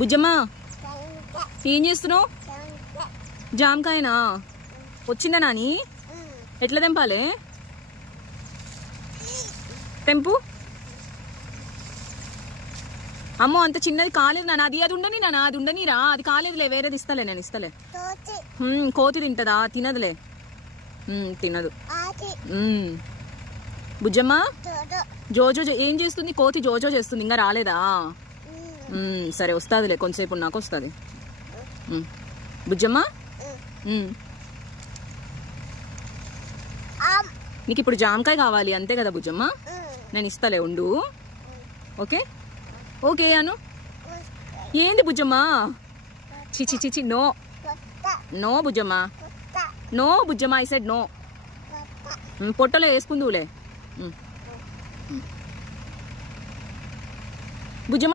బుజ్జమ్మా ఏం చేస్తున్నావు? జామకాయనా వచ్చిందా నాని? ఎట్లా తెంపాలి? తెంపు. అమ్మో అంత చిన్నది కాలేదు నాన్న. అది ఉండని నాన్న, అది ఉండనిరా. అది కాలేదులే, వేరేది ఇస్తలే, నేను ఇస్తలే. కోతి తింటదా? తినదులే, తినదు. బుజ్జమ్మా జోజో ఏం చేస్తుంది? కోతి జోజో చేస్తుంది, ఇంకా రాలేదా? సరే వస్తుందిలే, కొంతసేపు నాకు వస్తుంది. బుజ్జమ్మా నీకు ఇప్పుడు జామకాయ కావాలి అంతే కదా బుజ్జమ్మా? నేను ఇస్తాలే, ఉండు. ఓకే ఓకే అను. ఏంది బుజ్జమ్మా? చిచి చిచి, నో నో బుజ్జమ్మా, నో బుజ్జమ్మా, ఐ సెడ్ నో. పొట్టలో వేసుకుందువులే బుజ్జమ్మా.